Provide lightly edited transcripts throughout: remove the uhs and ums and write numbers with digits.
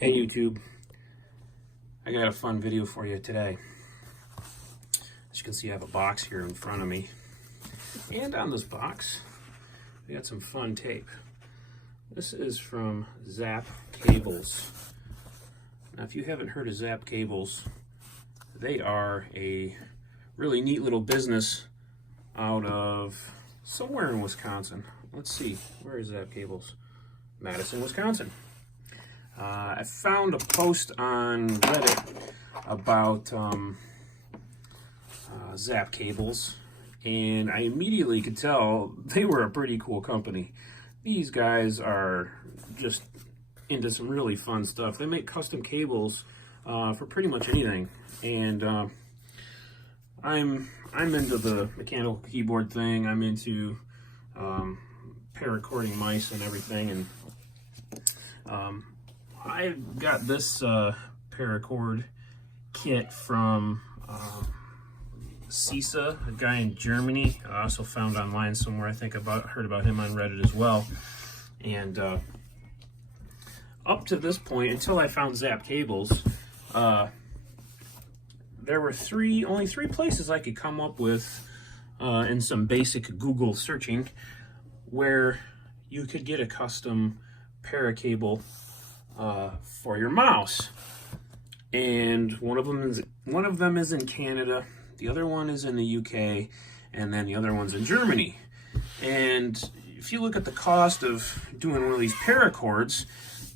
Hey YouTube, I got a fun video for you today. As you can see, I have a box here in front of me. And on this box, we got some fun tape. This is from ZAP Cables. Now, if you haven't heard of ZAP Cables, they are a really neat little business out of somewhere in Wisconsin. Let's see, where is ZAP Cables? Madison, Wisconsin. I found a post on Reddit about ZAP Cables, and I immediately could tell they were a pretty cool company. These guys are just into some really fun stuff. They make custom cables for pretty much anything, and I'm into the mechanical keyboard thing. I'm into paracording mice and everything, and I got this paracord kit from CISA, a guy in Germany. I also found online somewhere. I think heard about him on Reddit as well. And up to this point, until I found ZAP Cables, there were only three places I could come up with in some basic Google searching where you could get a custom paracable for your mouse. And one of them is in Canada, the other one is in the UK, and then the other one's in Germany. And if you look at the cost of doing one of these paracords,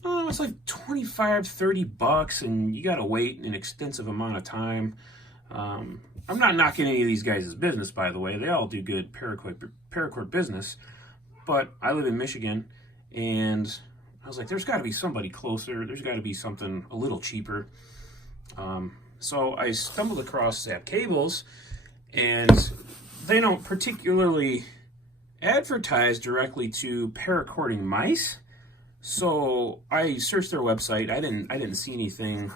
it's like 25, 30 bucks, and you gotta wait an extensive amount of time. I'm not knocking any of these guys' business, by the way. They all do good paracord business, but I live in Michigan, and I was like, there's got to be somebody closer. There's got to be something a little cheaper. So I stumbled across ZAP Cables, and they don't particularly advertise directly to paracording mice. So I searched their website. I didn't see anything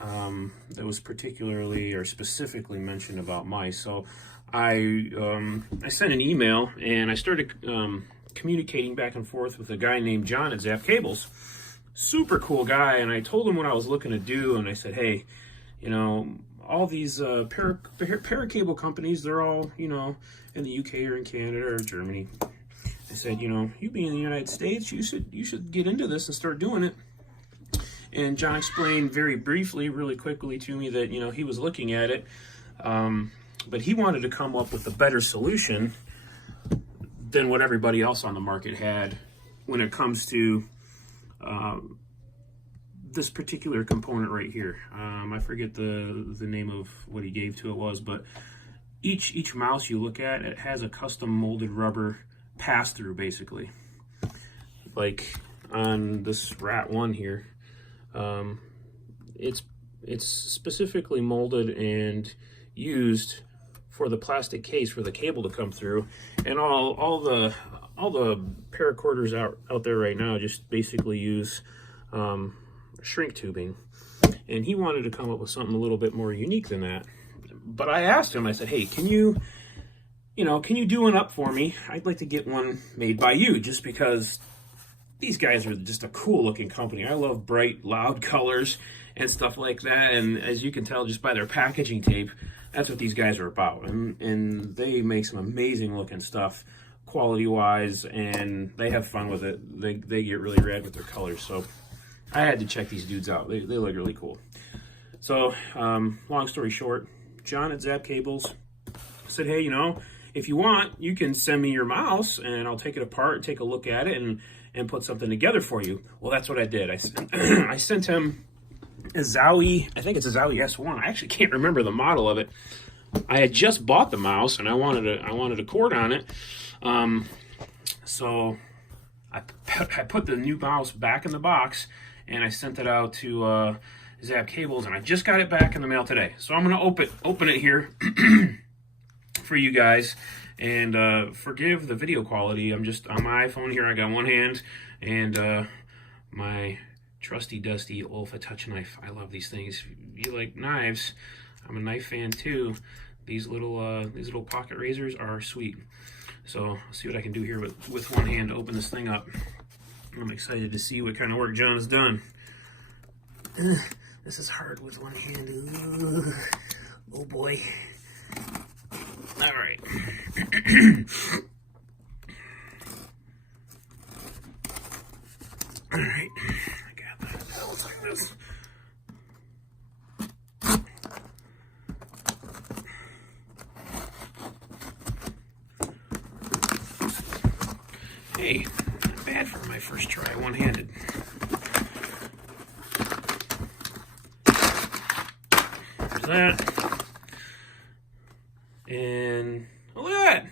that was particularly or specifically mentioned about mice. So I sent an email, and I started communicating back and forth with a guy named John at ZAP Cables. Super cool guy, and I told him what I was looking to do, and I said, hey, all these paracable companies, they're all, in the UK or in Canada or Germany. I said, you being in the United States, you should get into this and start doing it. And John explained very briefly, really quickly to me that, he was looking at it, but he wanted to come up with a better solution than what everybody else on the market had when it comes to this particular component right here. I forget the name of what he gave to it was, but each mouse you look at, it has a custom molded rubber pass-through, basically. Like on this Rat 1 here, it's specifically molded and used for the plastic case for the cable to come through, and all the paracorders out there right now just basically use shrink tubing, and he wanted to come up with something a little bit more unique than that. But I asked him, I said, hey, can you do one up for me? I'd like to get one made by you, just because these guys are just a cool looking company. I love bright, loud colors and stuff like that, and as you can tell just by their packaging tape, that's what these guys are about, and they make some amazing looking stuff quality wise, and they have fun with it. They get really rad with their colors, so I had to check these dudes out. They look really cool. So long story short, John at ZAP Cables said, hey, if you want, you can send me your mouse and I'll take it apart, take a look at it, and put something together for you. Well, that's what I did. I sent him a Zowie, I think it's a Zowie S1. I actually can't remember the model of it. I had just bought the mouse, and I wanted a cord on it. So I put the new mouse back in the box, and I sent it out to ZAP Cables, and I just got it back in the mail today. So I'm gonna open it here for you guys, and forgive the video quality. I'm just on my iPhone here. I got one hand, and my trusty dusty Olfa touch knife. I love these things. If you like knives, I'm a knife fan too. These little pocket razors are sweet. So I'll see what I can do here with one hand to open this thing up. I'm excited to see what kind of work John has done. This is hard with one hand. Ooh. Oh boy. All right. All right. I got that. That looks like this. Hey, not bad for my first try, one-handed. There's that. And look at that.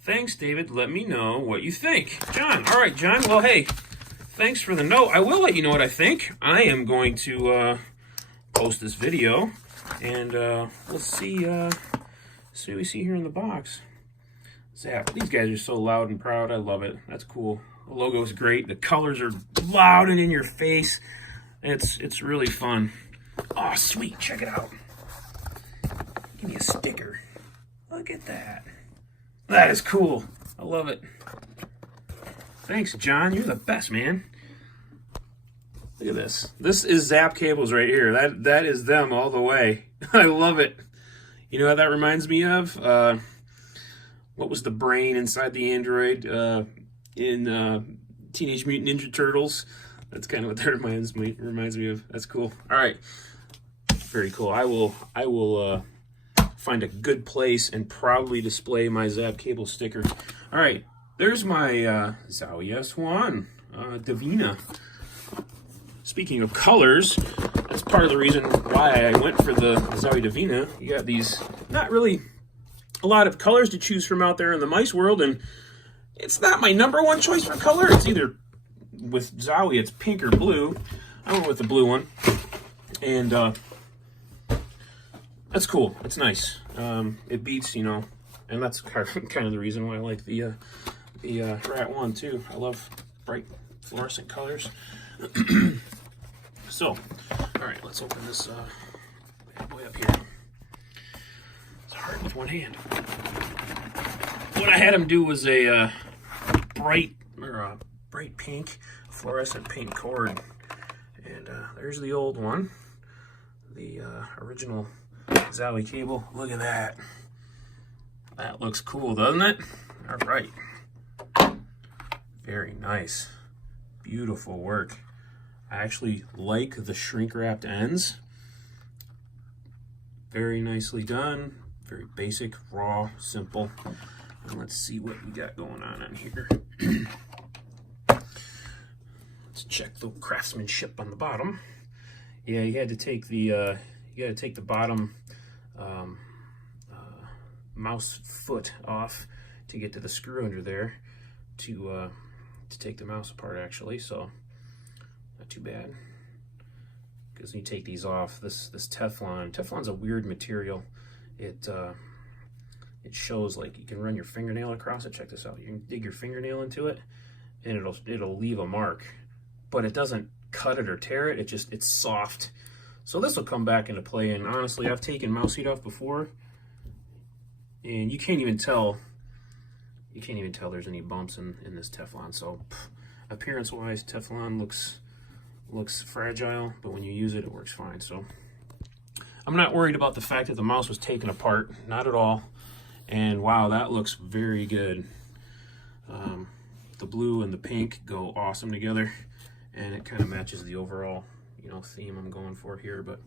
Thanks, David. Let me know what you think. John. All right, John. Well, hey, thanks for the note. I will let you know what I think. I am going to post this video, and we'll see what we see here in the box. ZAP. These guys are so loud and proud. I love it. That's cool. The logo is great. The colors are loud and in your face. It's really fun. Oh, sweet. Check it out. Give me a sticker. Look at that. That is cool. I love it. Thanks, John. You're the best, man. Look at this. This is ZAP Cables right here. That is them all the way. I love it. You know what that reminds me of? What was the brain inside the android in Teenage Mutant Ninja Turtles? That's kind of what that reminds me of. That's cool. All right, very cool. I will find a good place and proudly display my ZAP Cable sticker. All right, there's my Zowie S1 Divina. Speaking of colors, that's part of the reason why I went for the Zowie Divina. You got these not really a lot of colors to choose from out there in the mice world, and it's not my #1 choice for color. It's either, with Zowie, it's pink or blue. I went with the blue one, and that's cool. It's nice. It beats, you know, and that's kind of the reason why I like the Rat 1 too. I love bright fluorescent colors. So, all right, let's open this bad boy up here. It's hard with one hand. What I had him do was a bright pink fluorescent pink cord, and there's the old one, the original Zowie cable. Look at that. That looks cool, doesn't it? All right. Very nice. Beautiful work. I actually like the shrink-wrapped ends. Very nicely done. Very basic, raw, simple. And let's see what we got going on here. Let's check the craftsmanship on the bottom. Yeah, you had to take the bottom mouse foot off to get to the screw under there to take the mouse apart, actually. So not too bad. Because when you take these off, this Teflon's a weird material. It shows like you can run your fingernail across it. Check this out. You can dig your fingernail into it, and it'll leave a mark, but it doesn't cut it or tear it. It's soft. So this will come back into play. And honestly, I've taken mouse heat off before, and you can't even tell there's any bumps in this Teflon. So appearance-wise, Teflon looks fragile, but when you use it, it works fine. So I'm not worried about the fact that the mouse was taken apart, not at all. And wow, that looks very good. The blue and the pink go awesome together, and it kind of matches the overall, you know, theme I'm going for here. But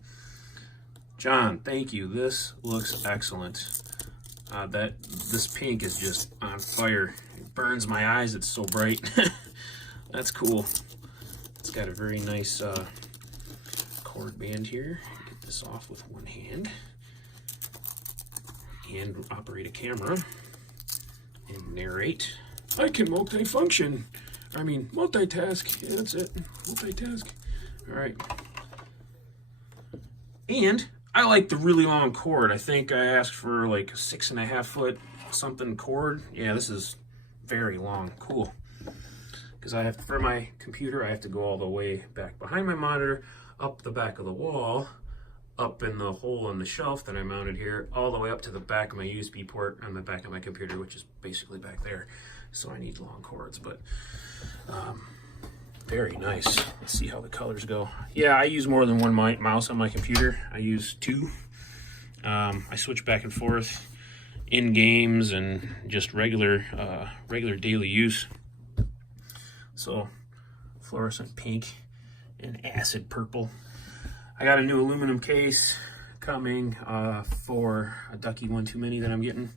John, thank you. This looks excellent. This pink is just on fire. It burns my eyes. It's so bright. That's cool. It's got a very nice cord band here. Get this off with one hand and operate a camera and narrate. I can multifunction. I mean, multitask. Yeah, that's it. Multitask. All right. And I like the really long cord. I think I asked for like a 6.5 foot something cord. Yeah, this is very long. Cool. Because I have, for my computer, I have to go all the way back behind my monitor, up the back of the wall, up in the hole in the shelf that I mounted here, all the way up to the back of my USB port on the back of my computer, which is basically back there. So I need long cords, but Very nice. Let's see how the colors go. Yeah, I use more than one mouse on my computer. I use two. I switch back and forth in games and just regular daily use. So fluorescent pink and acid purple. I got a new aluminum case coming for a Ducky 1-2 Mini that I'm getting.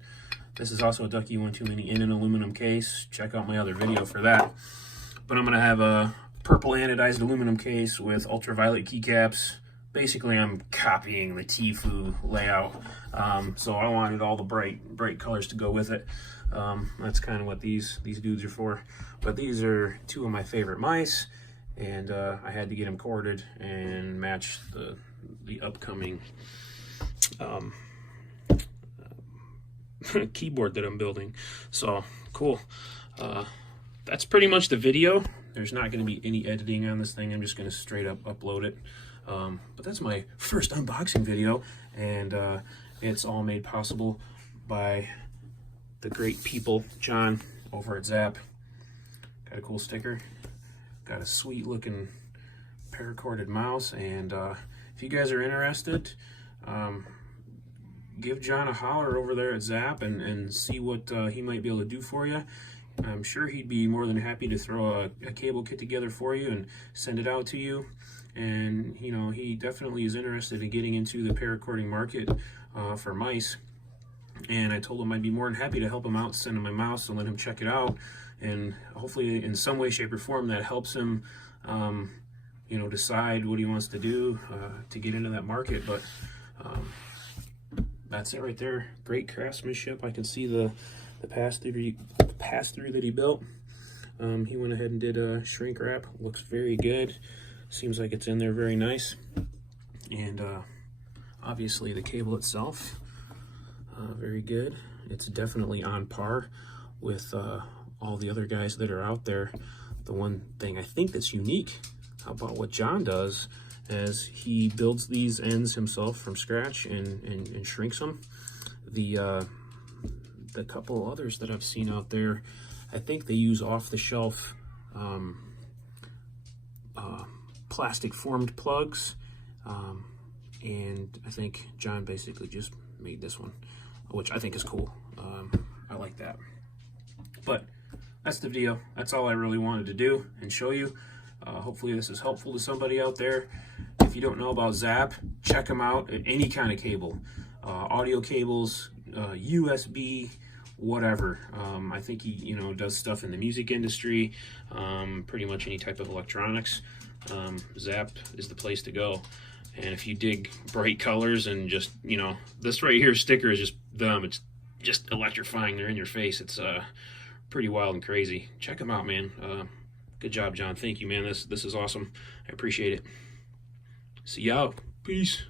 This is also a Ducky 1-2 Mini in an aluminum case. Check out my other video for that. But I'm gonna have a purple anodized aluminum case with ultraviolet keycaps. Basically, I'm copying the Tfue layout. So I wanted all the bright colors to go with it. That's kind of what these dudes are for. But these are two of my favorite mice, and I had to get them corded and match the upcoming keyboard that I'm building. So cool. That's pretty much the video. There's not going to be any editing on this thing. I'm just going to straight up upload it. But that's my first unboxing video, and it's all made possible by the great people, John, over at ZAP. Got a cool sticker. Got a sweet looking paracorded mouse, and if you guys are interested, give John a holler over there at ZAP and see what he might be able to do for you. I'm sure he'd be more than happy to throw a cable kit together for you and send it out to you. And you know, he definitely is interested in getting into the paracording market for mice. And I told him I'd be more than happy to help him out, send him my mouse and let him check it out. And hopefully in some way, shape, or form that helps him, you know, decide what he wants to do to get into that market. But that's it right there. Great craftsmanship. I can see the pass-through that he built. He went ahead and did a shrink wrap. Looks very good. Seems like it's in there very nice. And obviously the cable itself, very good. It's definitely on par with all the other guys that are out there. The one thing I think that's unique about what John does is he builds these ends himself from scratch and shrinks them. The couple others that I've seen out there, I think they use off-the-shelf plastic formed plugs, and I think John basically just made this one, which I think is cool. I like that. But that's the video. That's all I really wanted to do and show you. Hopefully this is helpful to somebody out there. If you don't know about ZAP, check them out. Any kind of cable, audio cables, USB, whatever. I think he, does stuff in the music industry, pretty much any type of electronics. ZAP is the place to go. And if you dig bright colors and just, this right here sticker is just them. It's just electrifying. They're in your face. It's pretty wild and crazy. Check them out, man. Good job, John. Thank you, man. This is awesome. I appreciate it. See y'all. Peace.